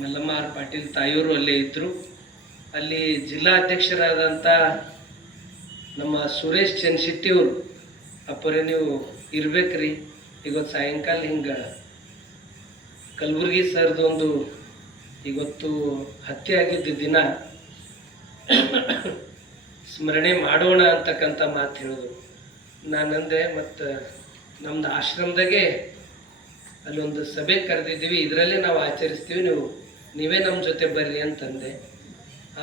Mallamma R Patil ತಾಯಿಯವರು ಅಲ್ಲೇ ಇದ್ದರು. ಅಲ್ಲಿ ಜಿಲ್ಲಾಧ್ಯಕ್ಷರಾದಂಥ ನಮ್ಮ ಸುರೇಶ್ ಚನ್ಶೆಟ್ಟಿಯವರು ಅಪ್ಪರೇ ನೀವು ಇರ್ಬೇಕ್ರಿ, ಇವತ್ತು ಸಾಯಂಕಾಲ ಹಿಂಗೆ ಕಲಬುರ್ಗಿ ಸರ್ದೊಂದು ಇವತ್ತು ಹತ್ಯೆ ಆಗಿದ್ದ ದಿನ ಸ್ಮರಣೆ ಮಾಡೋಣ ಅಂತಕ್ಕಂಥ ಮಾತು ಹೇಳಿದ್ರು. ನಾನಂದೆ ಮತ್ತು ನಮ್ಮದು ಆಶ್ರಮದಾಗೆ ಅಲ್ಲೊಂದು ಸಭೆ ಕರೆದಿದ್ದೀವಿ, ಇದರಲ್ಲೇ ನಾವು ಆಚರಿಸ್ತೀವಿ, ನೀವೇ ನಮ್ಮ ಜೊತೆ ಬರ್ರಿ ಅಂತಂದೆ.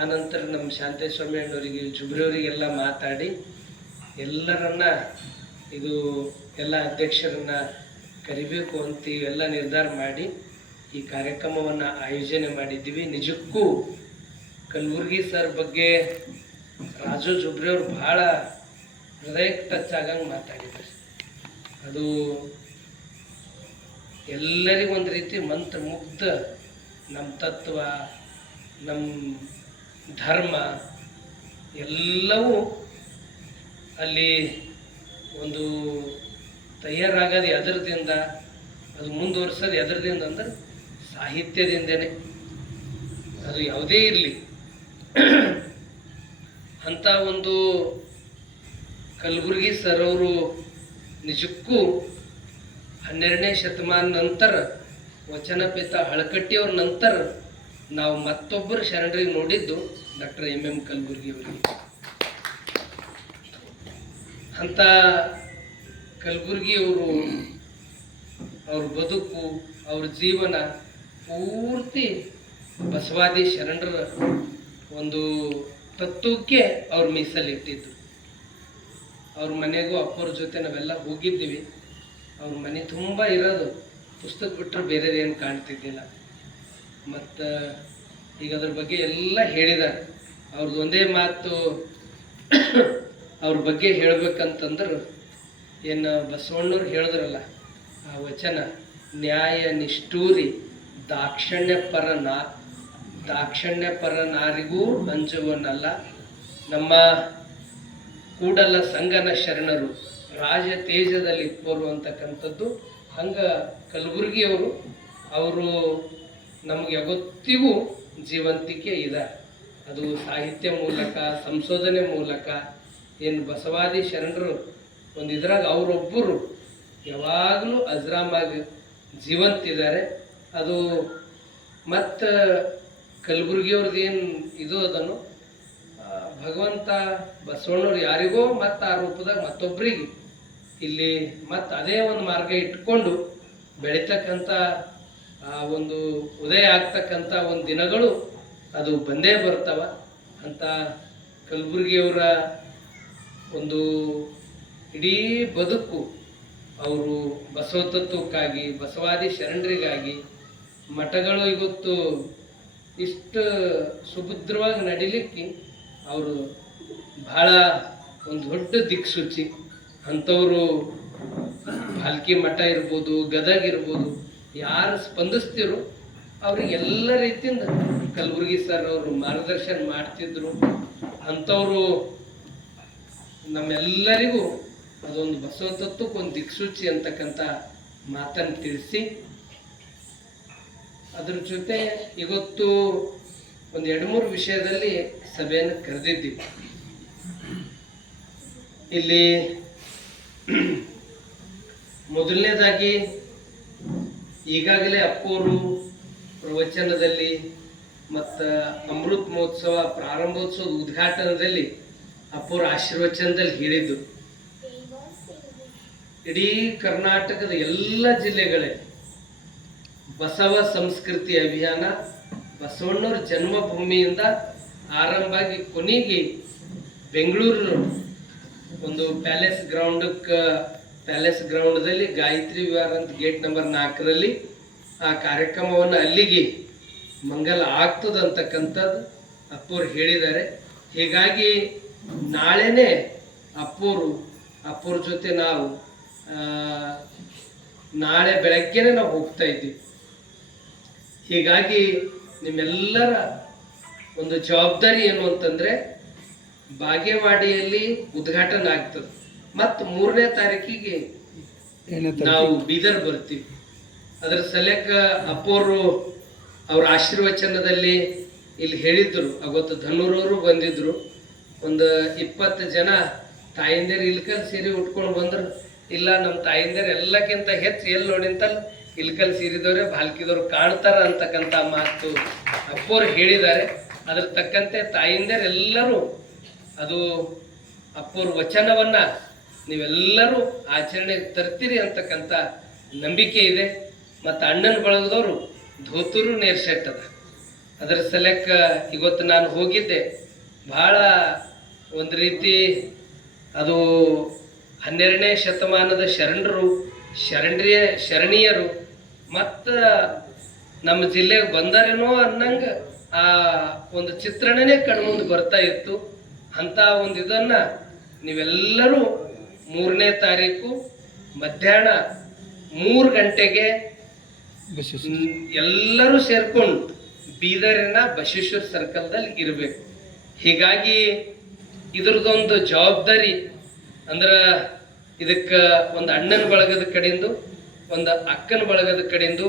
ಆನಂತರ ನಮ್ಮ ಶಾಂತೇಸ್ವಾಮಿ ಅಣ್ಣವರಿಗೆ ಜುಬ್ರಿಯವರಿಗೆಲ್ಲ ಮಾತಾಡಿ ಎಲ್ಲರನ್ನ ಇದು ಎಲ್ಲ ಅಧ್ಯಕ್ಷರನ್ನ ಕರಿಬೇಕು ಅಂತ ಎಲ್ಲ ನಿರ್ಧಾರ ಮಾಡಿ ಈ ಕಾರ್ಯಕ್ರಮವನ್ನು ಆಯೋಜನೆ ಮಾಡಿದ್ದೀವಿ. ನಿಜಕ್ಕೂ ಕಲಬುರ್ಗಿ ಸರ್ ಬಗ್ಗೆ ರಾಜು ಜುಬ್ರಿಯವರು ಭಾಳ ಹೃದಯಕ್ಕೆ ಟಚ್ ಆಗಂಗೆ ಮಾತಾಡಿದ್ದಾರೆ. ಅದು ಎಲ್ಲರಿಗೂ ಒಂದು ರೀತಿ ಮಂತ್ರಮುಗ್ಧ, ನಮ್ಮ ತತ್ವ, ನಮ್ಮ ಧರ್ಮ ಎಲ್ಲವೂ ಅಲ್ಲಿ ಒಂದು ತಯಾರಾಗೋದು ಎದರದಿಂದ, ಅದು ಮುಂದುವರ್ಸೋದು ಎದರದಿಂದ ಅಂದ್ರೆ ಸಾಹಿತ್ಯದಿಂದನೇ. ಅದು ಯಾವುದೇ ಇರಲಿ, ಅಂಥ ಒಂದು ಕಲಬುರ್ಗಿ ಸರ್ ಅವರು ನಿಜಕ್ಕೂ 12ನೇ ಶತಮಾನ ನಂತರ ವಚನಪಿತ ಹಳಕಟ್ಟಿಯವ್ರ ನಂತರ ನಾವು ಮತ್ತೊಬ್ಬರು ಶರಣರಿಗೆ ನೋಡಿದ್ದು ಡಾಕ್ಟರ್ MM ಕಲಬುರ್ಗಿ ಅವರಿಗೆ. ಅಂಥ ಕಲಬುರ್ಗಿಯವರು ಅವ್ರ ಬದುಕು, ಅವ್ರ ಜೀವನ ಪೂರ್ತಿ ಬಸವಾದಿ ಶರಣರ ಒಂದು ತತ್ವಕ್ಕೆ ಅವ್ರು ಮೀಸಲಿಟ್ಟಿದ್ದು. ಅವ್ರ ಮನೆಗೂ ಅಪ್ಪವ್ರ ಜೊತೆ ನಾವೆಲ್ಲ ಹೋಗಿದ್ದೀವಿ. ಅವ್ರ ಮನೆ ತುಂಬ ಇರೋದು ಪುಸ್ತಕ ಬಿಟ್ಟರೆ ಬೇರೆದೇನು ಕಾಣ್ತಿದ್ದಿಲ್ಲ. ಮತ್ತು ಈಗ ಅದ್ರ ಬಗ್ಗೆ ಎಲ್ಲ ಹೇಳಿದ್ದಾರೆ. ಅವ್ರದ್ದು ಒಂದೇ ಮಾತು ಅವ್ರ ಬಗ್ಗೆ ಹೇಳ್ಬೇಕಂತಂದ್ರೆ, ಏನು ಬಸವಣ್ಣವ್ರು ಹೇಳಿದ್ರಲ್ಲ ಆ ವಚನ, ನ್ಯಾಯ ನಿಷ್ಠೂರಿ ದಾಕ್ಷಣ್ಯಪರ ನಾರಿಗೂ ಅಂಜುವನಲ್ಲ, ನಮ್ಮ ಕೂಡಲ ಸಂಗನ ಶರಣರು ರಾಜ ತೇಜದಲ್ಲಿ ಇಪ್ಪರು ಅಂತಕ್ಕಂಥದ್ದು. ಹಂಗೆ ಕಲಬುರ್ಗಿಯವರು ಅವರು ನಮಗೆ ಯಾವತ್ತಿಗೂ ಜೀವಂತಿಕೆ ಇದೆ. ಅದು ಸಾಹಿತ್ಯ ಮೂಲಕ, ಸಂಶೋಧನೆ ಮೂಲಕ, ಏನು ಬಸವಾದಿ ಶರಣರು ಒಂದು ಇದ್ರಾಗ ಅವರೊಬ್ಬರು ಯಾವಾಗಲೂ ಅಜ್ರಾಮಾಗಿ ಜೀವಂತಿದ್ದಾರೆ. ಅದು ಮತ್ತು ಕಲಬುರ್ಗಿಯವ್ರದ್ದು ಏನು ಇದು ಅದನ್ನು ಭಗವಂತ ಬಸವಣ್ಣವ್ರು ಯಾರಿಗೋ ಮತ್ತು ಆ ರೂಪದಾಗ ಮತ್ತೊಬ್ಬರಿಗೆ ಇಲ್ಲಿ ಮತ್ತು ಅದೇ ಒಂದು ಮಾರ್ಗ ಇಟ್ಕೊಂಡು ಬೆಳೀತಕ್ಕಂಥ ಆ ಒಂದು ಉದಯ ಆಗ್ತಕ್ಕಂಥ ಒಂದು ದಿನಗಳು ಅದು ಬಂದೇ ಬರ್ತಾವ. ಅಂತ ಕಲಬುರ್ಗಿಯವರ ಒಂದು ಇಡೀ ಬದುಕು ಅವರು ಬಸವ ತತ್ವಕ್ಕಾಗಿ, ಬಸವಾದಿ ಶರಣರಿಗಾಗಿ, ಮಠಗಳು ಇವತ್ತು ಇಷ್ಟು ಸುಭದ್ರವಾಗಿ ನಡಿಲಿಕ್ಕೆ ಅವರು ಭಾಳ ಒಂದು ದೊಡ್ಡ ದಿಕ್ಸೂಚಿ. ಅಂಥವರು ಭಾಲ್ಕಿ ಮಠ ಇರ್ಬೋದು, ಗದಗ ಇರ್ಬೋದು, ಯಾರು ಸ್ಪಂದಿಸ್ತಿರೋ ಅವ್ರಿಗೆ ಎಲ್ಲ ರೀತಿಯಿಂದ ಕಲಬುರ್ಗಿ ಸರ್ ಅವರು ಮಾರ್ಗದರ್ಶನ ಮಾಡ್ತಿದ್ರು. ಅಂಥವರು ನಮ್ಮೆಲ್ಲರಿಗೂ ಅದೊಂದು ಬಸವ ತತ್ವಕ್ಕೆ ಒಂದು ದಿಕ್ಸೂಚಿ ಅಂತಕ್ಕಂಥ ಮಾತನ್ನು ತಿಳಿಸಿ, ಅದ್ರ ಜೊತೆ ಇವತ್ತು ಒಂದು 2-3 ವಿಷಯದಲ್ಲಿ ಸಭೆಯನ್ನು ಕರೆದಿದ್ದೀವಿ. ಇಲ್ಲಿ ಮೊದಲನೇದಾಗಿ ಈಗಾಗಲೇ ಅಪ್ಪೋರು ಪ್ರವಚನದಲ್ಲಿ ಮತ್ತು ಅಮೃತ್ ಮಹೋತ್ಸವ ಪ್ರಾರಂಭೋತ್ಸವದ ಉದ್ಘಾಟನದಲ್ಲಿ ಅಪ್ಪೋರ ಆಶೀರ್ವಚನದಲ್ಲಿ ಹೇಳಿದ್ದು, ಇಡೀ ಕರ್ನಾಟಕದ ಎಲ್ಲ ಜಿಲ್ಲೆಗಳೇ ಬಸವ ಸಂಸ್ಕೃತಿ ಅಭಿಯಾನ ಬಸವಣ್ಣವ್ರ ಜನ್ಮಭೂಮಿಯಿಂದ ಆರಂಭ ಆಗಿ ಕೊನೆಗೆ ಬೆಂಗಳೂರು ಒಂದು ಪ್ಯಾಲೇಸ್ ಗ್ರೌಂಡ್ದಲ್ಲಿ ಗಾಯತ್ರಿ ವಿಹಾರ ಅಂತ ಗೇಟ್ ನಂಬರ್ 4ರಲ್ಲಿ ಆ ಕಾರ್ಯಕ್ರಮವನ್ನು ಅಲ್ಲಿಗೆ ಮಂಗಲ ಆಗ್ತದಂತಕ್ಕಂಥದ್ದು ಅಪ್ಪೋರು ಹೇಳಿದ್ದಾರೆ. ಹೀಗಾಗಿ ನಾಳೆನೇ ಅಪ್ಪೋರ ಜೊತೆ ನಾವು ನಾಳೆ ಬೆಳಗ್ಗೆನೇ ನಾವು ಹೋಗ್ತಾ ಇದ್ದೀವಿ. ಹೀಗಾಗಿ ನಿಮ್ಮೆಲ್ಲರ ಒಂದು ಜವಾಬ್ದಾರಿ ಏನು ಅಂತಂದರೆ, ಬಾಗೇವಾಡಿಯಲ್ಲಿ ಉದ್ಘಾಟನೆ ಆಗ್ತದೆ ಮತ್ತು 3ನೇ ತಾರೀಕಿಗೆ ನಾವು ಬೀದರ್ ಬರ್ತೀವಿ. ಅದರ ಸಲಕ ಅಪ್ಪೋರು ಅವ್ರ ಆಶೀರ್ವಚನದಲ್ಲಿ ಇಲ್ಲಿ ಹೇಳಿದ್ರು. ಅವತ್ತು ಧನ್ನೂರವರು ಬಂದಿದ್ರು, ಒಂದು 20 ಜನ ತಾಯಿಂದೇರು ಇಲ್ಕಲ್ ಸೀರೆ ಉಟ್ಕೊಂಡು ಬಂದ್ರು. ಇಲ್ಲ, ನಮ್ಮ ತಾಯಿಂದೇರು ಎಲ್ಲಕ್ಕಿಂತ ಹೆಚ್ಚು ಎಲ್ಲಿ ನೋಡಿಂತಲ್ಲ ಇಲ್ಕಲ್ ಸೀರಿದವ್ರೆ ಭಾಲ್ಕಿದವ್ರು ಕಾಣ್ತಾರ ಅಂತಕ್ಕಂಥ ಮಾತು ಅಪ್ಪೋರು ಹೇಳಿದ್ದಾರೆ. ಅದ್ರ ತಕ್ಕಂತೆ ತಾಯಿಂದೇರು ಎಲ್ಲರೂ ಅದು ಅಪ್ಪೋರ್ ವಚನವನ್ನ ನೀವೆಲ್ಲರೂ ಆಚರಣೆಗೆ ತರ್ತೀರಿ ಅಂತಕ್ಕಂಥ ನಂಬಿಕೆ ಇದೆ. ಮತ್ತು ಅಣ್ಣನ ಬಳಗದವರು ಧೋತೂರು ನೇರ್ಸೆಟ್ಟದ. ಅದರ ಸಲಕ್ಕ ಇವತ್ತು ನಾನು ಹೋಗಿದ್ದೆ. ಭಾಳ ಒಂದು ರೀತಿ ಅದು 12ನೇ ಶತಮಾನದ ಶರಣೀಯರು ಮತ್ತು ನಮ್ಮ ಜಿಲ್ಲೆಗೆ ಬಂದಾರೇನೋ ಅನ್ನಂಗೆ ಆ ಒಂದು ಚಿತ್ರಣನೇ ಕಣ್ಮುಂದೆ ಬರ್ತಾ ಇತ್ತು. ಅಂಥ ಒಂದು ಇದನ್ನು ನೀವೆಲ್ಲರೂ 3ನೇ ತಾರೀಕು ಮಧ್ಯಾಹ್ನ 3 ಗಂಟೆಗೆ ಎಲ್ಲರೂ ಸೇರ್ಕೊಂಡು ಬೀದರಿನ ಬಸವೇಶ್ವರ ಸರ್ಕಲ್ದಲ್ಲಿ ಇರಬೇಕು. ಹೀಗಾಗಿ ಇದ್ರದ್ದೊಂದು ಜವಾಬ್ದಾರಿ ಅಂದ್ರೆ ಇದಕ್ಕೆ ಒಂದು ಅಣ್ಣನ ಬಳಗದ ಕಡೆಯಿಂದ ಒಂದು ಅಕ್ಕನ ಬಳಗದ ಕಡೆಯಿಂದ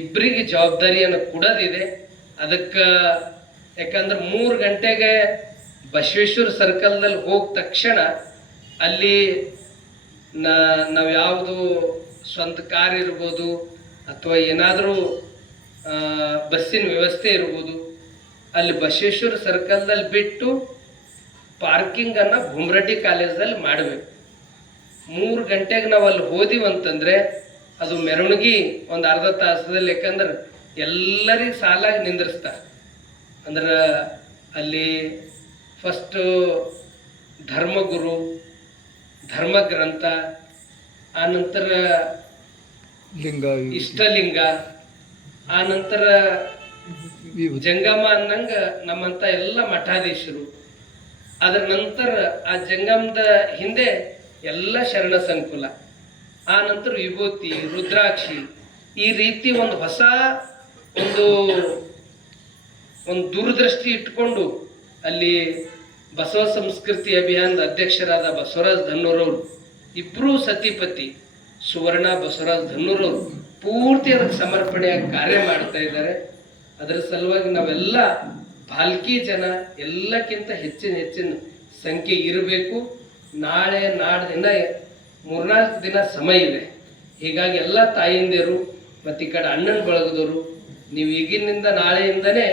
ಇಬ್ಬರಿಗೆ ಜವಾಬ್ದಾರಿಯನ್ನು ಕೊಡೋದಿದೆ. ಅದಕ್ಕೆ ಯಾಕಂದ್ರೆ 3 ಗಂಟೆಗೆ ಬಸವೇಶ್ವರ ಸರ್ಕಲ್ದಲ್ಲಿ ಹೋದ ತಕ್ಷಣ ಅಲ್ಲಿ ನಾವು ಯಾವುದು ಸ್ವಂತ ಕಾರ್ ಇರ್ಬೋದು ಅಥವಾ ಏನಾದರೂ ಬಸ್ಸಿನ ವ್ಯವಸ್ಥೆ ಇರ್ಬೋದು, ಅಲ್ಲಿ ಬಸವೇಶ್ವರ ಸರ್ಕಲ್ದಲ್ಲಿ ಬಿಟ್ಟು ಪಾರ್ಕಿಂಗನ್ನು ಭೂಮರೆಡ್ಡಿ ಕಾಲೇಜ್ದಲ್ಲಿ ಮಾಡಬೇಕು. 3 ಗಂಟೆಗೆ ನಾವು ಅಲ್ಲಿ ಹೋದಿವಂತಂದರೆ ಅದು ಮೆರವಣಿಗೆ ಒಂದು ಅರ್ಧ ತಾಸದಲ್ಲಿ, ಯಾಕಂದ್ರೆ ಎಲ್ಲರಿಗೆ ಸಾಲಾಗಿ ನಿಂದಿರ್ಸ್ತಾರೆ. ಅಂದ್ರೆ ಅಲ್ಲಿ ಫಸ್ಟು ಧರ್ಮಗುರು, ಧರ್ಮಗ್ರಂಥ, ಆನಂತರ ಇಷ್ಟಲಿಂಗ, ಆನಂತರ ಜಂಗಮ ಅನ್ನಂಗೆ ನಮ್ಮಂಥ ಎಲ್ಲ ಮಠಾಧೀಶರು. ಅದರ ನಂತರ ಆ ಜಂಗಮದ ಹಿಂದೆ ಎಲ್ಲ ಶರಣ ಸಂಕುಲ, ಆ ನಂತರ ವಿಭೂತಿ, ರುದ್ರಾಕ್ಷಿ, ಈ ರೀತಿ ಒಂದು ಹೊಸ ಒಂದು ದೂರದೃಷ್ಟಿ ಇಟ್ಕೊಂಡು ಅಲ್ಲಿ ಬಸವ ಸಂಸ್ಕೃತಿ ಅಭಿಯಾನದ ಅಧ್ಯಕ್ಷರಾದ ಬಸವರಾಜ್ ಧನ್ನೂರವರು, ಇಬ್ಬರೂ ಸತಿಪತಿ ಸುವರ್ಣ ಬಸವರಾಜ್ ಧನ್ನೂರವರು ಪೂರ್ತಿ ಅದಕ್ಕೆ ಸಮರ್ಪಣೆಯಾಗಿ ಕಾರ್ಯ ಮಾಡ್ತಾ ಇದ್ದಾರೆ. ಅದರ ಸಲುವಾಗಿ ನಾವೆಲ್ಲ ಭಾಲ್ಕಿ ಜನ ಎಲ್ಲಕ್ಕಿಂತ ಹೆಚ್ಚಿನ ಸಂಖ್ಯೆ ಇರಬೇಕು. ನಾಳೆ ನಾಡ್ದಿನ 3-4 ದಿನ ಸಮಯ ಇದೆ. ಹೀಗಾಗಿ ಎಲ್ಲ ತಾಯಿಂದಿರು ಮತ್ತು ಈ ಕಡೆ ಅಣ್ಣನ ಬಳಗದವರು ನೀವು ಈಗಿನಿಂದ ನಾಳೆಯಿಂದನೇ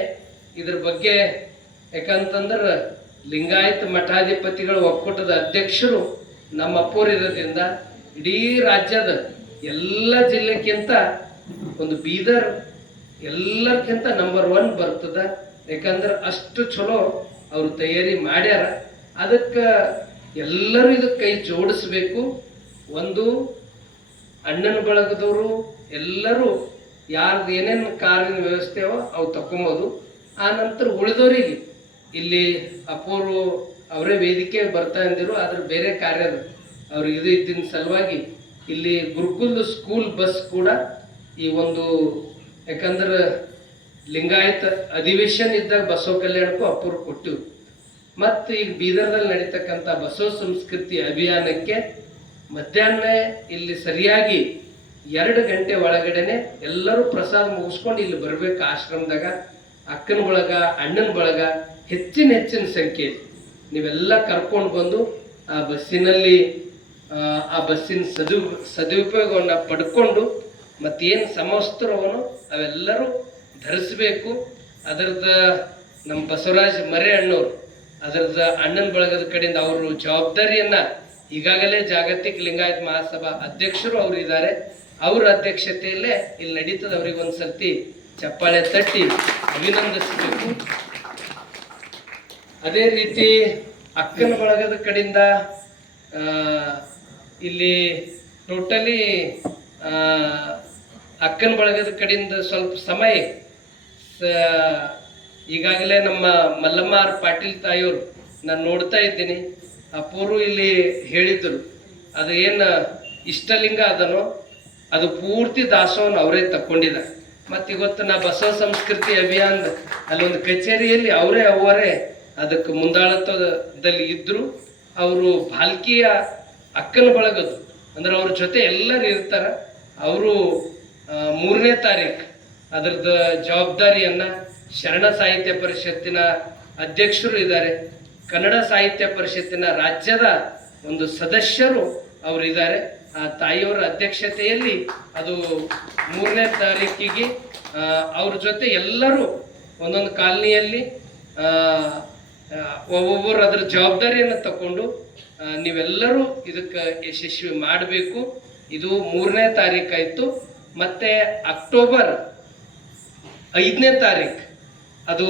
ಇದ್ರ ಬಗ್ಗೆ, ಯಾಕಂತಂದ್ರೆ ಲಿಂಗಾಯತ ಮಠಾಧಿಪತಿಗಳ ಒಕ್ಕೂಟದ ಅಧ್ಯಕ್ಷರು ನಮ್ಮ ಅಪ್ಪೋರಿರೋದ್ರಿಂದ ಇಡೀ ರಾಜ್ಯದ ಎಲ್ಲ ಜಿಲ್ಲೆಕ್ಕಿಂತ ಒಂದು ಬೀದರ್ ಎಲ್ಲಕ್ಕಿಂತ ನಂಬರ್ 1 ಬರ್ತದ. ಯಾಕಂದ್ರೆ ಅಷ್ಟು ಚಲೋ ಅವರು ತಯಾರಿ ಮಾಡ್ಯಾರ. ಅದಕ್ಕೆ ಎಲ್ಲರೂ ಇದಕ್ಕೆ ಕೈ ಜೋಡಿಸ್ಬೇಕು. ಒಂದು ಅಣ್ಣನ ಬಳಗದವರು ಎಲ್ಲರೂ ಯಾರ್ದು ಏನೇನು ಕಾರಿನ ವ್ಯವಸ್ಥೆಯೋ ಅವು ತಗೊಂಬೋದು. ಆ ನಂತರ ಉಳಿದವರಿಗೆ ಇಲ್ಲಿ ಅಪ್ಪೋರು ಅವರೇ ವೇದಿಕೆ ಬರ್ತಾ ಅಂದಿರು, ಅದ್ರ ಬೇರೆ ಕಾರ್ಯದ ಅವ್ರಿಗೆ ಇದು ಇದ್ದಿನ ಸಲುವಾಗಿ ಇಲ್ಲಿ ಗುರುಕುಲ್ ಸ್ಕೂಲ್ ಬಸ್ ಕೂಡ ಈ ಒಂದು, ಯಾಕಂದ್ರೆ ಲಿಂಗಾಯತ ಅಧಿವೇಶನ ಇದ್ದಾಗ ಬಸವ ಕಲ್ಯಾಣಕ್ಕೂ ಅಪ್ಪರು ಕೊಟ್ಟಿವು. ಮತ್ತು ಈಗ ಬೀದರ್ದಲ್ಲಿ ನಡೀತಕ್ಕಂಥ ಬಸವ ಸಂಸ್ಕೃತಿ ಅಭಿಯಾನಕ್ಕೆ ಮಧ್ಯಾಹ್ನ ಇಲ್ಲಿ ಸರಿಯಾಗಿ 2 ಗಂಟೆ ಒಳಗಡೆನೆ ಎಲ್ಲರೂ ಪ್ರಸಾದ ಮುಗಿಸ್ಕೊಂಡು ಇಲ್ಲಿ ಬರಬೇಕು. ಆಶ್ರಮದಾಗ ಅಕ್ಕನ ಬಳಗ, ಅಣ್ಣನ ಬಳಗ ಹೆಚ್ಚಿನ ಸಂಖ್ಯೆ ನೀವೆಲ್ಲ ಕರ್ಕೊಂಡು ಬಂದು ಆ ಬಸ್ಸಿನಲ್ಲಿ ಆ ಬಸ್ಸಿನ ಸದುಪಯೋಗವನ್ನು ಪಡ್ಕೊಂಡು ಮತ್ತೇನು ಸಮವಸ್ತ್ರವನ್ನು ಅವೆಲ್ಲರೂ ಧರಿಸಬೇಕು. ಅದರದ್ದು ನಮ್ಮ ಬಸವರಾಜ್ ಮರೆ ಅಣ್ಣವ್ರು ಅದರದ ಅಣ್ಣನ ಬಳಗದ ಕಡೆಯಿಂದ ಅವರು ಜವಾಬ್ದಾರಿಯನ್ನು ಈಗಾಗಲೇ ಜಾಗತಿಕ ಲಿಂಗಾಯತ ಮಹಾಸಭಾ ಅಧ್ಯಕ್ಷರು ಅವರು ಇದ್ದಾರೆ. ಅವರ ಅಧ್ಯಕ್ಷತೆಯಲ್ಲೇ ಇಲ್ಲಿ ನಡೀತದೆ. ಅವ್ರಿಗೆ ಒಂದು ಸರ್ತಿ ಚಪ್ಪಾಳೆ ತಟ್ಟಿ ಅಭಿನಂದಿಸಬೇಕು. ಅದೇ ರೀತಿ ಅಕ್ಕನ ಬಳಗದ ಕಡೆಯಿಂದ ಇಲ್ಲಿ ಟೋಟಲಿ ಅಕ್ಕನ ಬಳಗದ ಕಡೆಯಿಂದ ಸ್ವಲ್ಪ ಸಮಯ ಈಗಾಗಲೇ ನಮ್ಮ ಮಲ್ಲಮ್ಮ ಆರ್ ಪಾಟೀಲ್ ತಾಯಿಯವರು ನಾನು ನೋಡ್ತಾ ಇದ್ದೀನಿ. ಅಪ್ಪರು ಇಲ್ಲಿ ಹೇಳಿದ್ರು, ಅದು ಏನು ಇಷ್ಟಲಿಂಗ ಅದನೋ ಅದು ಪೂರ್ತಿ ದಾಸೋಹನ ಅವರೇ ತಕ್ಕೊಂಡಿದ್ದಾರೆ. ಮತ್ತು ಇವತ್ತು ನಾ ಬಸವ ಸಂಸ್ಕೃತಿ ಅಭಿಯಾನದ ಅಲ್ಲೊಂದು ಕಚೇರಿಯಲ್ಲಿ ಅವರೇ ಅದಕ್ಕೆ ಮುಂದಾಳತ್ವದಲ್ಲಿ ಇದ್ದರು. ಅವರು ಭಾಲ್ಕಿಯ ಅಕ್ಕನ ಬಳಗದು ಅಂದ್ರೆ ಅವ್ರ ಜೊತೆ ಎಲ್ಲರೂ ಇರ್ತಾರೆ. ಅವರು 3ನೇ ತಾರೀಕು ಅದರದ ಜವಾಬ್ದಾರಿಯನ್ನ ಶರಣ ಸಾಹಿತ್ಯ ಪರಿಷತ್ತಿನ ಅಧ್ಯಕ್ಷರು ಇದ್ದಾರೆ, ಕನ್ನಡ ಸಾಹಿತ್ಯ ಪರಿಷತ್ತಿನ ರಾಜ್ಯದ ಒಂದು ಸದಸ್ಯರು ಅವರಿದ್ದಾರೆ. ಆ ತಾಯಿಯವರ ಅಧ್ಯಕ್ಷತೆಯಲ್ಲಿ ಅದು 3ನೇ ತಾರೀಕಿಗೆ ಅವ್ರ ಜೊತೆ ಎಲ್ಲರೂ ಒಂದೊಂದು ಕಾಲನಿಯಲ್ಲಿ ಒಬ್ಬೊಬ್ಬರು ಅದರ ಜವಾಬ್ದಾರಿಯನ್ನು ತಗೊಂಡು ನೀವೆಲ್ಲರೂ ಇದಕ್ಕೆ ಯಶಸ್ವಿ ಮಾಡಬೇಕು. ಇದು 3ನೇ ತಾರೀಕಾಯಿತು. ಮತ್ತೆ ಅಕ್ಟೋಬರ್ 5ನೇ ತಾರೀಕು ಅದು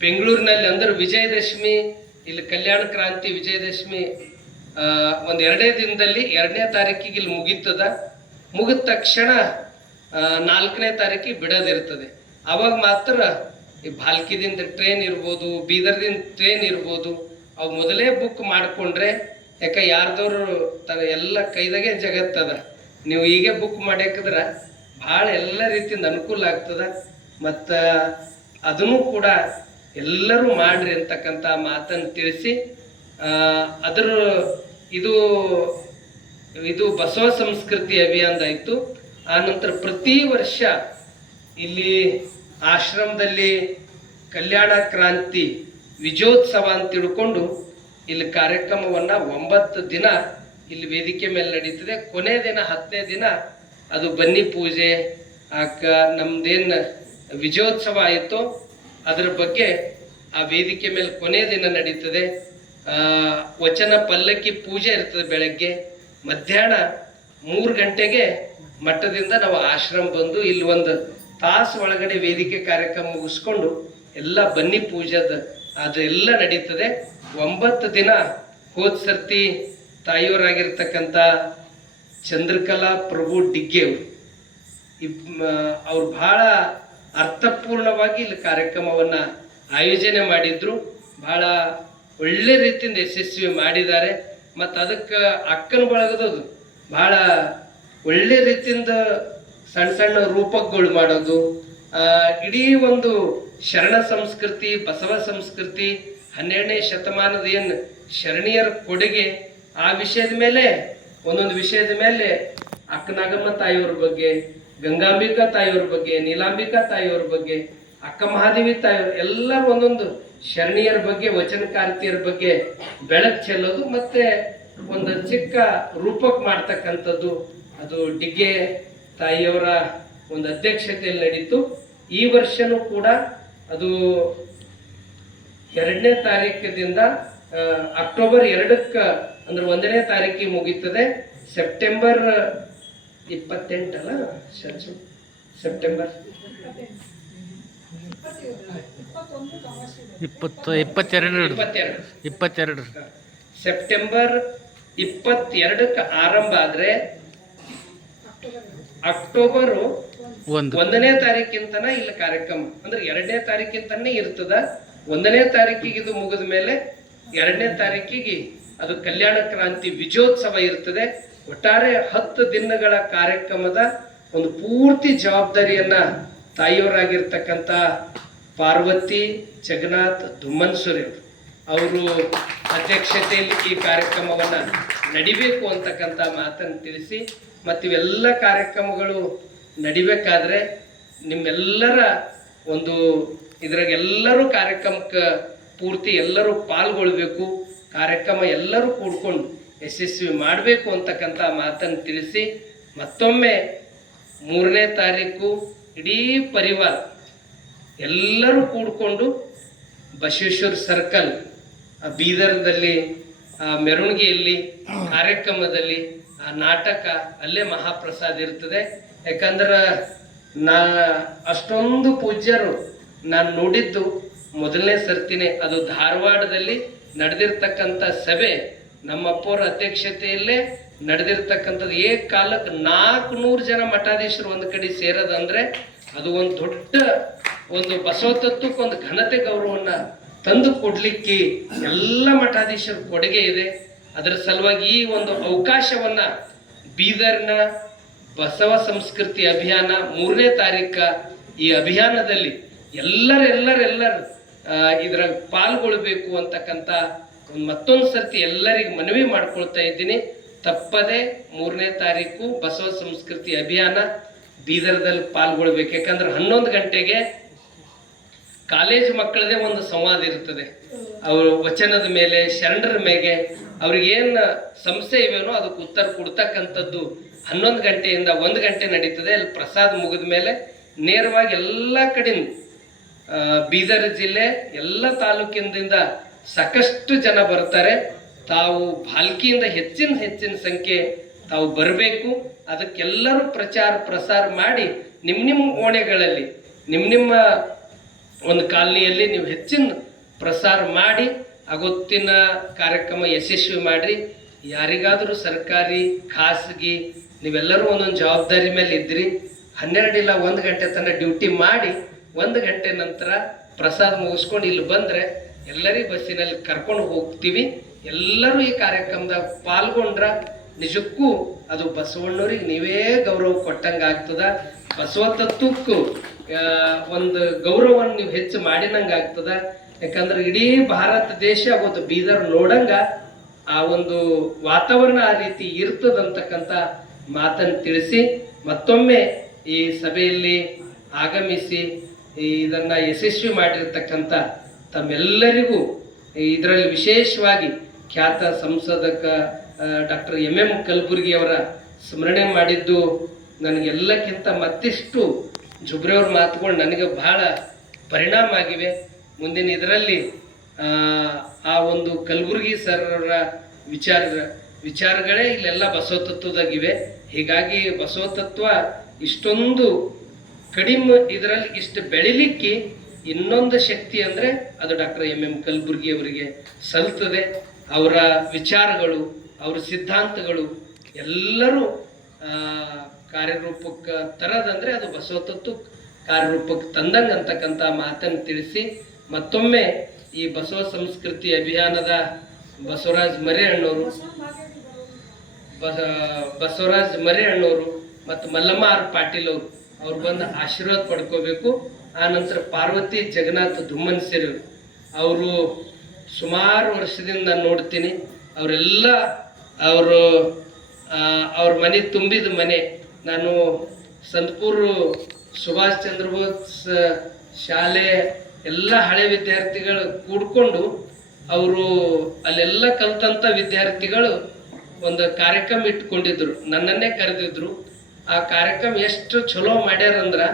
ಬೆಂಗಳೂರಿನಲ್ಲಿ ಅಂದ್ರೆ ವಿಜಯದಶಮಿ, ಇಲ್ಲಿ ಕಲ್ಯಾಣ ಕ್ರಾಂತಿ ವಿಜಯದಶಮಿ ಒಂದು 2 ದಿನದಲ್ಲಿ 2ನೇ ತಾರೀಕಿಗೆ ಇಲ್ಲಿ ಮುಗೀತದ. ಮುಗಿದ ತಕ್ಷಣ 4ನೇ ತಾರೀಕಿಗೆ ಬಿಡೋದಿರ್ತದೆ. ಅವಾಗ ಮಾತ್ರ ಈ ಭಾಲ್ಕಿದಿಂದ ಟ್ರೈನ್ ಇರ್ಬೋದು, ಬೀದರ್ದಿಂದ ಟ್ರೈನ್ ಇರ್ಬೋದು, ಅವು ಮೊದಲೇ ಬುಕ್ ಮಾಡಿಕೊಂಡ್ರೆ, ಯಾಕೆ ಯಾರ್ದವ್ರು ಎಲ್ಲ ಕೈದಾಗೆ ಜಗತ್ತದ, ನೀವು ಹೀಗೆ ಬುಕ್ ಮಾಡ್ಯಾಕಂದ್ರೆ ಭಾಳ ಎಲ್ಲ ರೀತಿಯಿಂದ ಅನುಕೂಲ ಆಗ್ತದ. ಮತ್ತು ಅದನ್ನು ಕೂಡ ಎಲ್ಲರೂ ಮಾಡ್ರಿ ಅಂತಕ್ಕಂಥ ಮಾತನ್ನು ತಿಳಿಸಿ ಅದರ ಇದು ಇದು ಬಸವ ಸಂಸ್ಕೃತಿ ಅಭಿಯಾನದಾಯಿತು. ಆ ನಂತರ ಪ್ರತಿ ವರ್ಷ ಇಲ್ಲಿ ಆಶ್ರಮದಲ್ಲಿ ಕಲ್ಯಾಣ ಕ್ರಾಂತಿ ವಿಜಯೋತ್ಸವ ಅಂತ ತಿಳ್ಕೊಂಡು ಇಲ್ಲಿ ಕಾರ್ಯಕ್ರಮವನ್ನು 9 ದಿನ ಇಲ್ಲಿ ವೇದಿಕೆ ಮೇಲೆ ನಡೀತದೆ. ಕೊನೆ ದಿನ 10ನೇ ದಿನ ಅದು ಬನ್ನಿ ಪೂಜೆ ನಮ್ದೇನು ವಿಜಯೋತ್ಸವ ಆಯಿತು ಅದರ ಬಗ್ಗೆ ಆ ವೇದಿಕೆ ಮೇಲೆ ಕೊನೆ ದಿನ ನಡೀತದೆ. ವಚನ ಪಲ್ಲಕ್ಕಿ ಪೂಜೆ ಇರ್ತದೆ. ಬೆಳಗ್ಗೆ ಮಧ್ಯಾಹ್ನ 3 ಗಂಟೆಗೆ ಮಠದಿಂದ ನಾವು ಆಶ್ರಮ ಬಂದು ಇಲ್ಲಿ 1 ತಾಸು ಒಳಗಡೆ ವೇದಿಕೆ ಕಾರ್ಯಕ್ರಮ ಮುಗಿಸ್ಕೊಂಡು ಎಲ್ಲ ಬನ್ನಿ ಪೂಜೆದ ಅದೆಲ್ಲ ನಡೀತದೆ. 9 ದಿನ ಹೋದ ಸರ್ತಿ ತಾಯಿಯವರಾಗಿರ್ತಕ್ಕಂಥ ಚಂದ್ರಕಲಾ ಪ್ರಭು ಡಿಗ್ಗೆ ಅವ್ರು ಬಹಳ ಅರ್ಥಪೂರ್ಣವಾಗಿ ಇಲ್ಲಿ ಕಾರ್ಯಕ್ರಮವನ್ನು ಆಯೋಜನೆ ಮಾಡಿದ್ರು. ಬಹಳ ಒಳ್ಳೆ ರೀತಿಯಿಂದ ಯಶಸ್ವಿ ಮಾಡಿದ್ದಾರೆ. ಮತ್ತು ಅದಕ್ಕೆ ಅಕ್ಕನ ಬಳಗದದು ಬಹಳ ಒಳ್ಳೆ ರೀತಿಯಿಂದ ಸಣ್ಣ ಸಣ್ಣ ರೂಪಕಗಳು ಮಾಡೋದು, ಇಡೀ ಒಂದು ಶರಣ ಸಂಸ್ಕೃತಿ, ಬಸವ ಸಂಸ್ಕೃತಿ, 12ನೇ ಶತಮಾನದ ಏನು ಶರಣೀಯರ ಕೊಡುಗೆ, ಆ ವಿಷಯದ ಮೇಲೆ ಒಂದೊಂದು ವಿಷಯದ ಮೇಲೆ ಅಕ್ಕನಾಗಮ್ಮ ತಾಯಿಯವ್ರ ಬಗ್ಗೆ, ಗಂಗಾಂಬಿಕಾ ತಾಯಿಯವ್ರ ಬಗ್ಗೆ, ನೀಲಾಂಬಿಕಾ ತಾಯಿಯವ್ರ ಬಗ್ಗೆ, ಅಕ್ಕ ಮಹಾದೇವಿ ತಾಯಿಯವ್ರು ಎಲ್ಲರೂ ಒಂದೊಂದು ಶರಣೀಯರ ಬಗ್ಗೆ, ವಚನಕಾರ್ತಿಯರ ಬಗ್ಗೆ ಬೆಳಕು ಚೆಲ್ಲೋದು, ಮತ್ತೆ ಒಂದು ಚಿಕ್ಕ ರೂಪಕ್ ಮಾಡ್ತಕ್ಕಂಥದ್ದು ಅದು ಡಿಗ್ಗೆ ತಾಯಿಯವರ ಒಂದು ಅಧ್ಯಕ್ಷತೆಯಲ್ಲಿ ನಡೀತು. ಈ ವರ್ಷನೂ ಕೂಡ ಅದು 2ನೇ ತಾರೀಕಿನಿಂದ ಅಕ್ಟೋಬರ್ 2ಕ್ಕೆ ಅಂದ್ರೆ 1ನೇ ತಾರೀಕಿಗೆ ಮುಗೀತದೆ. ಸೆಪ್ಟೆಂಬರ್ 28 ಅಲ್ಲ ಸೆಪ್ಟೆಂಬರ್ 22 ಸೆಪ್ಟೆಂಬರ್ 22ಕ್ಕೆ ಆರಂಭ ಆದ್ರೆ ಅಕ್ಟೋಬರ್ 1ನೇ ತಾರೀಕಿಂತನ ಇಲ್ಲಿ ಕಾರ್ಯಕ್ರಮ ಅಂದ್ರೆ 2ನೇ ತಾರೀಕಿಂತನೇ ಇರ್ತದ. 1ನೇ ತಾರೀಕಿಗೆ ಇದು ಮುಗಿದ ಮೇಲೆ 2ನೇ ತಾರೀಕಿಗೆ ಅದು ಕಲ್ಯಾಣ ಕ್ರಾಂತಿ ವಿಜಯೋತ್ಸವ ಇರ್ತದೆ. ಒಟ್ಟಾರೆ 10 ದಿನಗಳ ಕಾರ್ಯಕ್ರಮದ ಒಂದು ಪೂರ್ತಿ ಜವಾಬ್ದಾರಿಯನ್ನ ತಾಯಿಯವರಾಗಿರ್ತಕ್ಕಂಥ ಪಾರ್ವತಿ ಜಗನ್ನಾಥ್ ದುಮ್ಮನ್ಸುರಿ ಅವರು ಅಧ್ಯಕ್ಷತೆಯಲ್ಲಿ ಈ ಕಾರ್ಯಕ್ರಮವನ್ನ ನಡಿಬೇಕು ಅಂತಕ್ಕಂಥ ಮಾತನ್ನು ತಿಳಿಸಿ, ಮತ್ತು ಇವೆಲ್ಲ ಕಾರ್ಯಕ್ರಮಗಳು ನಡಿಬೇಕಾದ್ರೆ ನಿಮ್ಮೆಲ್ಲರ ಒಂದು ಇದ್ರಾಗ ಎಲ್ಲರೂ ಕಾರ್ಯಕ್ರಮಕ್ಕೆ ಪೂರ್ತಿ ಎಲ್ಲರೂ ಪಾಲ್ಗೊಳ್ಬೇಕು, ಕಾರ್ಯಕ್ರಮ ಎಲ್ಲರೂ ಕೂಡ್ಕೊಂಡು ಯಶಸ್ವಿ ಮಾಡಬೇಕು ಅಂತಕ್ಕಂಥ ಮಾತನ್ನು ತಿಳಿಸಿ, ಮತ್ತೊಮ್ಮೆ 3ನೇ ತಾರೀಕು ಇಡೀ ಪರಿವಾರ ಎಲ್ಲರೂ ಕೂಡ್ಕೊಂಡು ಬಸವೇಶ್ವರ ಸರ್ಕಲ್ ಬೀದರ್ದಲ್ಲಿ ಮೆರವಣಿಗೆಯಲ್ಲಿ ಕಾರ್ಯಕ್ರಮದಲ್ಲಿ ನಾಟಕ ಅಲ್ಲೇ ಮಹಾಪ್ರಸಾದ ಇರ್ತದೆ. ಯಾಕಂದ್ರೆ ಅಷ್ಟೊಂದು ಪೂಜ್ಯರು ನಾನು ನೋಡಿದ್ದು 1ನೇ ಸರ್ತಿನೇ. ಅದು ಧಾರವಾಡದಲ್ಲಿ ನಡೆದಿರ್ತಕ್ಕಂಥ ಸಭೆ ನಮ್ಮಪ್ಪವ್ರ ಅಧ್ಯಕ್ಷತೆಯಲ್ಲೇ ನಡೆದಿರ್ತಕ್ಕಂಥದ್ದು. ಕಾಲಕ್ಕೆ 400 ಜನ ಮಠಾಧೀಶರು ಒಂದು ಕಡೆ ಸೇರೋದಂದ್ರೆ ಅದು ಒಂದು ದೊಡ್ಡ ಒಂದು ಬಸವ ತತ್ವಕ್ಕೆ ಒಂದು ಘನತೆ ಗೌರವವನ್ನು ತಂದು ಕೊಡ್ಲಿಕ್ಕೆ ಎಲ್ಲ ಮಠಾಧೀಶರ ಕೊಡುಗೆ ಇದೆ. ಅದರ ಸಲುವಾಗಿ ಈ ಒಂದು ಅವಕಾಶವನ್ನ ಬೀದರ್ನ ಬಸವ ಸಂಸ್ಕೃತಿ ಅಭಿಯಾನ 3ನೇ ತಾರೀಕು ಈ ಅಭಿಯಾನದಲ್ಲಿ ಎಲ್ಲರೆಲ್ಲರೂ ಇದರ ಪಾಲ್ಗೊಳ್ಬೇಕು ಅಂತಕ್ಕಂಥ ಮತ್ತೊಂದು ಸರ್ತಿ ಎಲ್ಲರಿಗೆ ಮನವಿ ಮಾಡ್ಕೊಳ್ತಾ ಇದ್ದೀನಿ. ತಪ್ಪದೆ 3ನೇ ತಾರೀಕು ಬಸವ ಸಂಸ್ಕೃತಿ ಅಭಿಯಾನ ಬೀದರ್ದಲ್ಲಿ ಪಾಲ್ಗೊಳ್ಬೇಕು. ಯಾಕಂದ್ರೆ 11 ಗಂಟೆಗೆ ಕಾಲೇಜ್ ಮಕ್ಕಳದೇ ಒಂದು ಸಂವಾದ ಇರ್ತದೆ. ಅವರು ವಚನದ ಮೇಲೆ, ಶರಣರ ಮೇಲೆ ಅವ್ರಿಗೇನು ಸಮಸ್ಯೆ ಇವೇನೋ ಅದಕ್ಕೆ ಉತ್ತರ ಕೊಡ್ತಕ್ಕಂಥದ್ದು 11 ಗಂಟೆಯಿಂದ 1 ಗಂಟೆ ನಡೀತದೆ. ಅಲ್ಲಿ ಪ್ರಸಾದ ಮುಗಿದ ಮೇಲೆ ನೇರವಾಗಿ ಎಲ್ಲ ಕಡೆಯಿಂದ ಬೀದರ್ ಜಿಲ್ಲೆ ಎಲ್ಲ ತಾಲೂಕಿನಿಂದ ಸಾಕಷ್ಟು ಜನ ಬರ್ತಾರೆ. ತಾವು ಭಾಲ್ಕಿಯಿಂದ ಹೆಚ್ಚಿನ ಸಂಖ್ಯೆ ತಾವು ಬರಬೇಕು. ಅದಕ್ಕೆಲ್ಲರೂ ಪ್ರಚಾರ ಪ್ರಸಾರ ಮಾಡಿ ನಿಮ್ಮ ಓಣೆಗಳಲ್ಲಿ ನಿಮ್ಮ ಒಂದು ಕಾಲನಿಯಲ್ಲಿ ನೀವು ಹೆಚ್ಚಿನ ಪ್ರಸಾರ ಮಾಡಿ ಆವತ್ತಿನ ಕಾರ್ಯಕ್ರಮ ಯಶಸ್ವಿ ಮಾಡಿರಿ. ಯಾರಿಗಾದರೂ ಸರ್ಕಾರಿ ಖಾಸಗಿ ನೀವೆಲ್ಲರೂ ಒಂದೊಂದು ಜವಾಬ್ದಾರಿ ಮೇಲೆ ಇದ್ರಿ. 12 ಇಲ್ಲ 1 ಗಂಟೆ ತನಕ ಡ್ಯೂಟಿ ಮಾಡಿ 1 ಗಂಟೆ ನಂತರ ಪ್ರಸಾದ ಮುಗಿಸ್ಕೊಂಡು ಇಲ್ಲಿ ಬಂದರೆ ಎಲ್ಲರಿಗೂ ಬಸ್ಸಿನಲ್ಲಿ ಕರ್ಕೊಂಡು ಹೋಗ್ತೀವಿ. ಎಲ್ಲರೂ ಈ ಕಾರ್ಯಕ್ರಮದಾಗ ಪಾಲ್ಗೊಂಡ್ರ ನಿಜಕ್ಕೂ ಅದು ಬಸವಣ್ಣವ್ರಿಗೆ ನೀವೇ ಗೌರವ ಕೊಟ್ಟಂಗೆ ಆಗ್ತದ. ಬಸವ ತತ್ವಕ್ಕೂ ಒಂದು ಗೌರವವನ್ನು ನೀವು ಹೆಚ್ಚು ಮಾಡಿನಂಗೆ ಆಗ್ತದ. ಯಾಕಂದ್ರೆ ಇಡೀ ಭಾರತ ದೇಶ ಅವತ್ತು ಬೀದರ್ ನೋಡಂಗ ಆ ಒಂದು ವಾತಾವರಣ ಆ ರೀತಿ ಇರ್ತದಂತಕ್ಕಂಥ ಮಾತನ್ನು ತಿಳಿಸಿ ಮತ್ತೊಮ್ಮೆ ಈ ಸಭೆಯಲ್ಲಿ ಆಗಮಿಸಿ ಇದನ್ನು ಯಶಸ್ವಿ ಮಾಡಿರ್ತಕ್ಕಂಥ ತಮ್ಮೆಲ್ಲರಿಗೂ ಇದರಲ್ಲಿ ವಿಶೇಷವಾಗಿ ಖ್ಯಾತ ಸಂಸದಕ ಡಾಕ್ಟರ್ MM ಕಲಬುರ್ಗಿ ಅವರ ಸ್ಮರಣೆ ಮಾಡಿದ್ದು ನನಗೆಲ್ಲಕ್ಕಿಂತ ಮತ್ತಿಷ್ಟು ಜುಬ್ರೆಯವ್ರ ಮಾತುಗಳು ನನಗೆ ಬಹಳ ಪರಿಣಾಮ ಆಗಿವೆ. ಮುಂದಿನ ಇದರಲ್ಲಿ ಆ ಒಂದು ಕಲಬುರ್ಗಿ ಸರ್ರ ವಿಚಾರಗಳೇ ಇಲ್ಲೆಲ್ಲ ಬಸವ ತತ್ವದಾಗಿವೆ. ಹೀಗಾಗಿ ಬಸವ ತತ್ವ ಇಷ್ಟೊಂದು ಕಡಿಮೆ ಇದರಲ್ಲಿ ಇಷ್ಟು ಬೆಳಿಲಿಕ್ಕೆ ಇನ್ನೊಂದು ಶಕ್ತಿ ಅಂದರೆ ಅದು ಡಾಕ್ಟರ್ MM ಕಲಬುರ್ಗಿ ಅವರಿಗೆ ಸಲ್ತದೆ. ಅವರ ವಿಚಾರಗಳು, ಅವರ ಸಿದ್ಧಾಂತಗಳು ಎಲ್ಲರೂ ಕಾರ್ಯರೂಪಕ್ಕೆ ತರದಂದರೆ ಅದು ಬಸವ ತತ್ವ ಕಾರ್ಯರೂಪಕ್ಕೆ ತಂದಂಗೆ ಅಂತಕ್ಕಂಥ ಮಾತನ್ನು ತಿಳಿಸಿ ಮತ್ತೊಮ್ಮೆ ಈ ಬಸವ ಸಂಸ್ಕೃತಿ ಅಭಿಯಾನದ ಬಸವರಾಜ್ ಮರೆ ಅಣ್ಣವರು ಮತ್ತು ಮಲ್ಲಮ್ಮ ಆರ್ ಪಾಟೀಲ್ ಅವ್ರು ಬಂದು ಆಶೀರ್ವಾದ ಪಡ್ಕೋಬೇಕು. ಆ ನಂತರ ಪಾರ್ವತಿ ಜಗನ್ನಾಥ್ ದುಮ್ಮನ್ಸೇರಿ ಅವರು ಸುಮಾರು ವರ್ಷದಿಂದ ನಾನು ನೋಡ್ತೀನಿ. ಅವರೆಲ್ಲ ಅವ್ರ ಮನೆ ತುಂಬಿದ ಮನೆ. ನಾನು ಸಂತಪುರ ಸುಭಾಷ್ ಚಂದ್ರ ಬೋಸ್ ಶಾಲೆ ಎಲ್ಲ ಹಳೆ ವಿದ್ಯಾರ್ಥಿಗಳು ಕೂಡ್ಕೊಂಡು ಅವರು ಅಲ್ಲೆಲ್ಲ ಕಲ್ತಂಥ ವಿದ್ಯಾರ್ಥಿಗಳು ಒಂದು ಕಾರ್ಯಕ್ರಮ ಇಟ್ಕೊಂಡಿದ್ರು, ನನ್ನನ್ನೇ ಕರೆದಿದ್ರು. ಆ ಕಾರ್ಯಕ್ರಮ ಎಷ್ಟು ಚಲೋ ಮಾಡ್ಯಾರಂದ್ರೆ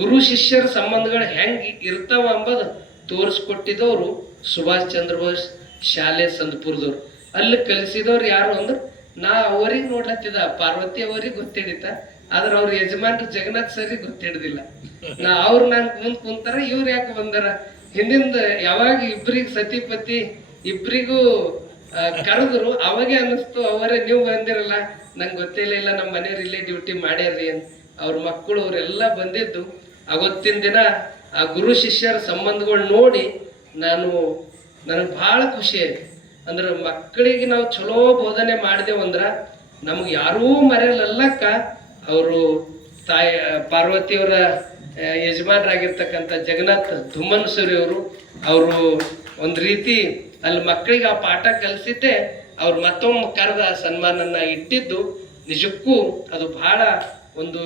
ಗುರು ಶಿಷ್ಯರ ಸಂಬಂಧಗಳು ಹೆಂಗೆ ಇರ್ತಾವ ಅಂಬೋದು ತೋರಿಸ್ಕೊಟ್ಟಿದ್ದವರು ಸುಭಾಷ್ ಚಂದ್ರ ಬೋಸ್ ಶಾಲೆ ಸಂತಪುರದವ್ರು. ಅಲ್ಲಿ ಕಲಿಸಿದವ್ರು ಯಾರು ಅಂದ್ರೆ ನಾ ಅವರಿಗೆ ನೋಡ್ಲತ್ತಿದ ಪಾರ್ವತಿ ಅವರಿಗೆ ಗೊತ್ತಿಡಿತ, ಆದ್ರೆ ಅವ್ರ ಯಜಮಾನ್ರು ಜಗನ್ನಾಥ್ ಸರಿಗೆ ಗೊತ್ತಿಡ್ದಿಲ್ಲ. ಅವ್ರು ನಾನು ಕುಂತಾರ, ಇವ್ರು ಯಾಕೆ ಬಂದಾರ ಹಿಂದಿಂದ ಯಾವಾಗ ಇಬ್ಬರಿಗೆ ಸತಿಪತಿ ಇಬ್ಬರಿಗೂ ಕರೆದ್ರು ಅವಾಗೆ ಅನ್ನಿಸ್ತು ಅವರೇ ನೀವು ಬಂದಿರಲ್ಲ, ನಂಗೆ ಗೊತ್ತಿಲ್ಲ, ನಮ್ಮ ಮನೆಯವ್ರು ಇಲ್ಲೇ ಡ್ಯೂಟಿ ಮಾಡ್ಯಾರ್ರಿ ಅಂತ. ಅವ್ರ ಮಕ್ಕಳು ಅವರೆಲ್ಲ ಬಂದಿದ್ದು ಅವತ್ತಿನ ದಿನ ಆ ಗುರು ಶಿಷ್ಯರ ಸಂಬಂಧಗಳು ನೋಡಿ ನನಗೆ ಭಾಳ ಖುಷಿ ಆಯ್ತು. ಅಂದ್ರೆ ಮಕ್ಕಳಿಗೆ ನಾವು ಚಲೋ ಬೋಧನೆ ಮಾಡಿದೆವಂದ್ರೆ ನಮ್ಗೆ ಯಾರೂ ಮರೆಯಲ್ಲಕ್ಕ ಅವರು ಪಾರ್ವತಿಯವರ ಯಜಮಾನರಾಗಿರ್ತಕ್ಕಂಥ ಜಗನ್ನಾಥ್ ದುಮ್ಮನ್ಸೂರಿ ಅವರು ಒಂದು ರೀತಿ ಅಲ್ಲಿ ಮಕ್ಕಳಿಗೆ ಆ ಪಾಠ ಕಲಿಸಿದ್ದೆ ಅವ್ರು ಮತ್ತೊಮ್ಮೆ ಕರೆದ ಸನ್ಮಾನನ ಇಟ್ಟಿದ್ದು ನಿಜಕ್ಕೂ ಅದು ಬಹಳ ಒಂದು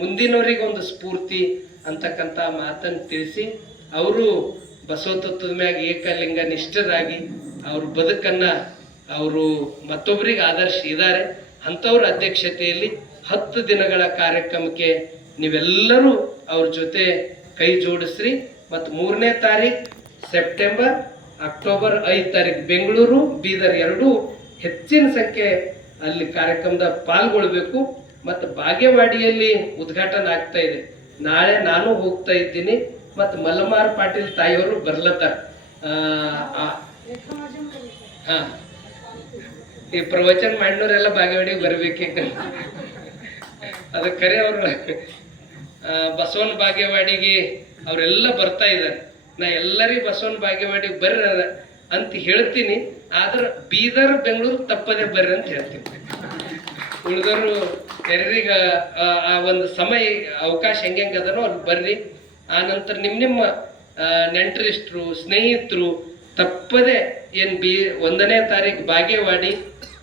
ಮುಂದಿನವರಿಗೆ ಒಂದು ಸ್ಫೂರ್ತಿ ಅಂತಕ್ಕಂಥ ಮಾತನ್ನು ತಿಳಿಸಿ ಅವರು ಬಸವ ತತ್ವದ ಮ್ಯಾಗ ಏಕಲಿಂಗ ನಿಷ್ಠರಾಗಿ ಅವ್ರ ಬದುಕನ್ನು ಅವರು ಮತ್ತೊಬ್ಬರಿಗೆ ಆದರ್ಶ ಇದ್ದಾರೆ. ಅಂಥವ್ರ ಅಧ್ಯಕ್ಷತೆಯಲ್ಲಿ 10 ದಿನಗಳ ಕಾರ್ಯಕ್ರಮಕ್ಕೆ ನೀವೆಲ್ಲರೂ ಅವ್ರ ಜೊತೆ ಕೈ ಜೋಡಿಸ್ರಿ. ಮತ್ತು 3ನೇ ತಾರೀಕು ಸೆಪ್ಟೆಂಬರ್, ಅಕ್ಟೋಬರ್ 5 ತಾರೀಕು ಬೆಂಗಳೂರು ಬೀದರ್ ಎರಡೂ ಹೆಚ್ಚಿನ ಸಂಖ್ಯೆ ಅಲ್ಲಿ ಕಾರ್ಯಕ್ರಮದ ಪಾಲ್ಗೊಳ್ಬೇಕು. ಮತ್ತು ಬಾಗೇವಾಡಿಯಲ್ಲಿ ಉದ್ಘಾಟನೆ ಆಗ್ತಾ ಇದೆ. ನಾಳೆ ನಾನು ಹೋಗ್ತಾ ಇದ್ದೀನಿ ಮತ್ತು ಮಲ್ಲಮಾರ್ ಪಾಟೀಲ್ ತಾಯಿಯವರು ಬರ್ಲತ್ತಾರ. ಹಾ, ಈ ಪ್ರವಚನ ಮಾಡಿನವರೆಲ್ಲ ಬಾಗೇವಾಡಿಗೆ ಬರ್ಬೇಕೆ ಅದಕ್ಕೆ ಖರೆ ಅವರು ಬಸವನ ಬಾಗೇವಾಡಿಗೆ ಅವರೆಲ್ಲ ಬರ್ತಾ ಇದ್ದಾರೆ. ನಾ ಎಲ್ಲರಿಗೂ ಬಸವನ ಬಾಗೇವಾಡಿಗೆ ಬರ್ರ ಅಂತ ಹೇಳ್ತೀನಿ, ಆದ್ರೆ ಬೀದರ್ ಬೆಂಗಳೂರು ತಪ್ಪದೆ ಬರ್ರಿ ಅಂತ ಹೇಳ್ತೀನಿ. ಉಳಿದವರು ಯಾರಿಗೆ ಆ ಒಂದು ಸಮಯ ಅವಕಾಶ ಹೆಂಗೆ ಅದನೋ ಅವ್ರು ಬರ್ರಿ. ಆ ನಂತರ ನಿಮ್ಮ ನೆಂಟರಿಷ್ಟರು ಸ್ನೇಹಿತರು ತಪ್ಪದೆ 1ನೇ ತಾರೀಕು ಬಾಗೇವಾಡಿ,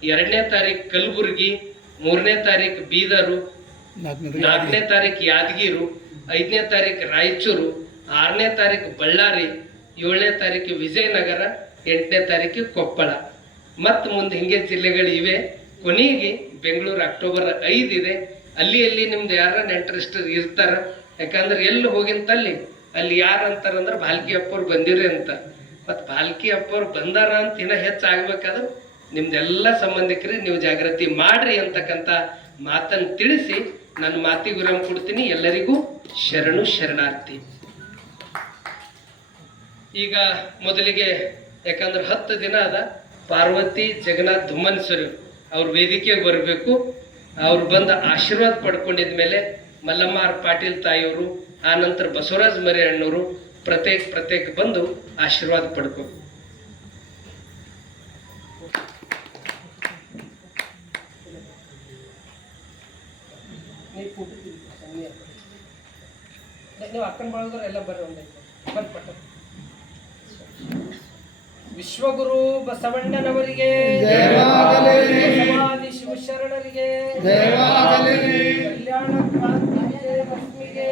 2ನೇ ತಾರೀಕು ಕಲಬುರ್ಗಿ, 3ನೇ ತಾರೀಕು ಬೀದರು, 4ನೇ ತಾರೀಕು ಯಾದಗಿರು, 5ನೇ ತಾರೀಕು ರಾಯಚೂರು, 6ನೇ ತಾರೀಕು ಬಳ್ಳಾರಿ, 7ನೇ ತಾರೀಕು ವಿಜಯನಗರ, 8ನೇ ತಾರೀಕು ಕೊಪ್ಪಳ. ಮತ್ತು ಮುಂದೆ ಹಿಂಗೆ ಜಿಲ್ಲೆಗಳು ಇವೆ. ಕೊನೆಗೆ ಬೆಂಗಳೂರು ಅಕ್ಟೋಬರ್ 5 ಇದೆ. ಅಲ್ಲಿ ನಿಮ್ದು ಯಾರ ನೆಂಟರಿಸ್ಟರು ಇರ್ತಾರ. ಯಾಕಂದ್ರೆ ಎಲ್ಲಿ ಹೋಗಿಂತಲ್ಲಿ ಅಲ್ಲಿ ಯಾರು ಅಂತಾರಂದ್ರೆ ಭಾಲ್ಕಿ ಅಪ್ಪವ್ರು ಬಂದಿರಿ ಅಂತ. ಮತ್ತು ಭಾಲ್ಕಿ ಅಪ್ಪವ್ರು ಬಂದಾರ ಅಂತ ಇನ್ನೂ ಹೆಚ್ಚಾಗಬೇಕಾದ್ರೆ ನಿಮ್ದೆಲ್ಲ ಸಂಬಂಧಿಕರಿಗೆ ನೀವು ಜಾಗೃತಿ ಮಾಡ್ರಿ ಅಂತಕ್ಕಂಥ ಮಾತನ್ನು ತಿಳಿಸಿ ನನ್ನ ಮಾತಿಗೆ ವಿರಾಮ ಕೊಡ್ತೀನಿ. ಎಲ್ಲರಿಗೂ ಶರಣು ಶರಣಾರ್ಥಿ. ಈಗ ಮೊದಲಿಗೆ ಯಾಕಂದ್ರೆ 10 ದಿನ ಅದ, ಪಾರ್ವತಿ ಜಗನ್ನಾಥ್ ಧುಮ್ಮನ್ಸರು ಅವ್ರ ವೇದಿಕೆಗೆ ಬರಬೇಕು. ಅವ್ರು ಬಂದ ಆಶೀರ್ವಾದ ಪಡ್ಕೊಂಡಿದ್ಮೇಲೆ ಮಲ್ಲಮ್ಮ ಆರ್ ಪಾಟೀಲ್ ತಾಯಿಯವರು, ಆ ನಂತರ ಬಸವರಾಜ್ ಮರಿ ಅಣ್ಣವರು ಪ್ರತ್ಯೇಕ ಬಂದು ಆಶೀರ್ವಾದ ಪಡ್ಕೊ. ನೀವು ಅಕ್ಕನ ಬಳಗರು ಎಲ್ಲ ಬರ್ರಿ ಒಂದೇ ಪಟ್ಟ. ವಿಶ್ವಗುರು ಬಸವಣ್ಣನವರಿಗೆ ಸಮಾಧಿ ಶಿವಶರಣರಿಗೆ ಕಲ್ಯಾಣ ಕ್ರಾಂತಿ ವಿಜಯದಶಮಿಗೆ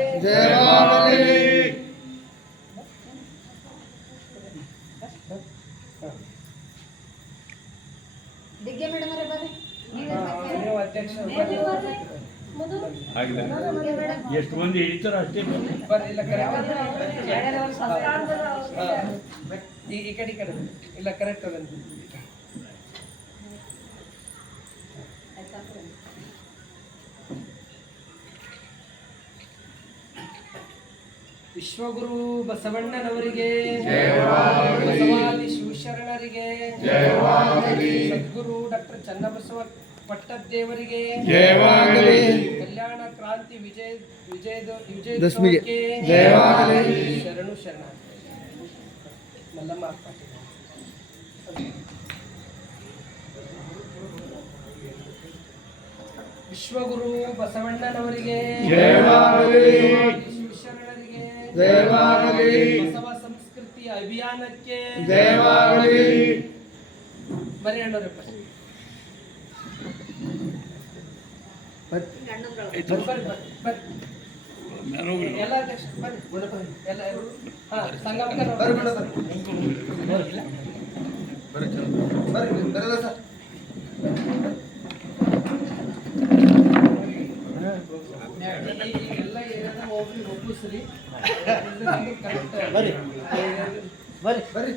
ನೀವು ಅಧ್ಯಕ್ಷ ಎಷ್ಟು ಮಂದಿ ಹಿಡಿತಾರ ಅಷ್ಟೇ ಬರ್ರಿ. ಇಲ್ಲ ಕರೆಕ್ಟ್ ಈ ಕಡೆ ಇಲ್ಲ ಕರೆಕ್ಟ್ ಅದ. ವಿಶ್ವಗುರು ಬಸವಣ್ಣನವರಿಗೆ, ಬಸವಾದಿ ಶಿವಶರಣರಿಗೆ, ಸದ್ಗುರು ಡಾಕ್ಟರ್ ಚನ್ನಬಸವ ಪಟ್ಟದೇವರಿಗೆ, ಕಲ್ಯಾಣ ಕ್ರಾಂತಿ ವಿಜಯದಶಮಿಗೆ ಶರಣು ಶರಣ. ಮಲ್ಲಮ್ಮ ವಿಶ್ವಗುರು ಬಸವಣ್ಣನವರಿಗೆ, ಶಿವಶರಣರಿಗೆ, ಬಸವ ಸಂಸ್ಕೃತಿ ಅಭಿಯಾನಕ್ಕೆ ಬರೀ ಅಣ್ಣವ್ರಪ್ಪ. ಎಲ್ಲ ಅಧ್ಯಕ್ಷ ಎಲ್ಲ ಒಪ್ಪಿಸ್ರಿ. ಬರ್ರಿ ಬರ್ರಿ ಬರ್ರಿ.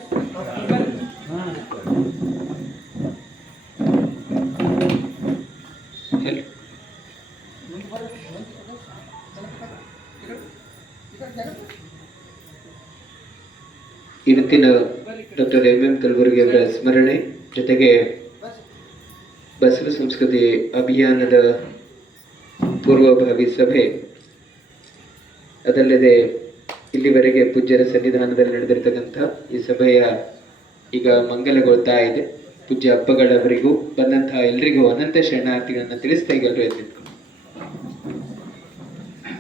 ಇವತ್ತಿನ ಡಾಕ್ಟರ್ ಎಂ ಕಲಬುರ್ಗಿ ಅವರ ಸ್ಮರಣೆ ಜೊತೆಗೆ ಬಸವ ಸಂಸ್ಕೃತಿ ಅಭಿಯಾನದ ಪೂರ್ವಭಾವಿ ಸಭೆ, ಅದಲ್ಲದೆ ಇಲ್ಲಿವರೆಗೆ ಪೂಜ್ಯರ ಸನ್ನಿಧಾನದಲ್ಲಿ ನಡೆದಿರ್ತಕ್ಕಂಥ ಈ ಸಭೆಯ ಈಗ ಮಂಗಲಗೊಳ್ತಾ ಇದೆ. ಪೂಜ್ಯ ಹಬ್ಬಗಳವರಿಗೂ ಬಂದಂತಹ ಎಲ್ರಿಗೂ ಅನಂತ ಶರಣಾರ್ಥಿಗಳನ್ನ ತಿಳಿಸ್ತಾ ಈಗ ಎಲ್ಲರೂ ಎದ್ದಿತ್ತು.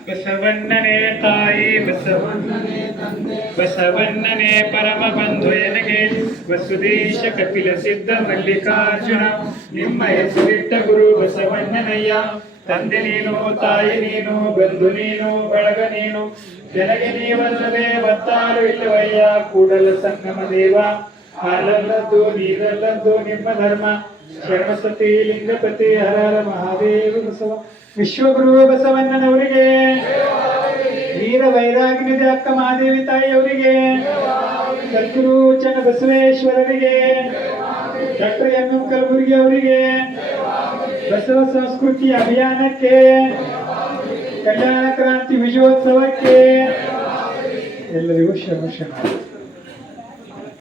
ಬಸವಣ್ಣನೇ ತಾಯಿ ಬಸವಣ್ಣನೇ ತಂದೆ ಬಸವಣ್ಣನೇ ಪರಮ ಬಂಧು ಎನಗೆ ವಸುದೇಶ ಕಪಿಲ ಸಿದ್ಧ ಮಲ್ಲಿಕಾರ್ಜುನ ನಿಮ್ಮ ಹೆಸರಿಟ್ಟ ಗುರು ಬಸವಣ್ಣನಯ್ಯ. ತಂದೆ ನೀನು ತಾಯಿ ನೀನು ಬಂಧು ನೀನು ಬಳಗ ನೀನು ಜನಗೆ ನೀವಲ್ಲದೆ ಮತ್ತಾರು ಇಲ್ಲವಯ್ಯ. ಕೂಡಲ ಸಂಗಮ ದೇವ ಹಾಲಲ್ಲದ್ದು ನೀರಲ್ಲದ್ದು ನಿಮ್ಮ ಧರ್ಮ. ಶರಣಸತಿ ಲಿಂಗಪತಿ ಹರರ ಮಹಾದೇವ ಬಸವ. ವಿಶ್ವಗುರು ಬಸವಣ್ಣನವರಿಗೆ, ವೀರ ವೈರಾಗ್ಯದ ಅಕ್ಕ ಮಹಾದೇವಿ ತಾಯಿಯವರಿಗೆ, ಸದ್ಗುರು ಚನ್ನ ಬಸವೇಶ್ವರರಿಗೆ, ಡಾಕ್ಟರ್ ಎಂ ಕಲಬುರ್ಗಿ ಅವರಿಗೆ, ಬಸವ ಸಂಸ್ಕೃತಿ ಅಭಿಯಾನಕ್ಕೆ, ಕಲ್ಯಾಣ ಕ್ರಾಂತಿ ವಿಜಯೋತ್ಸವಕ್ಕೆ ಎಲ್ಲರಿಗೂ ಶರಣ ಶರಣ.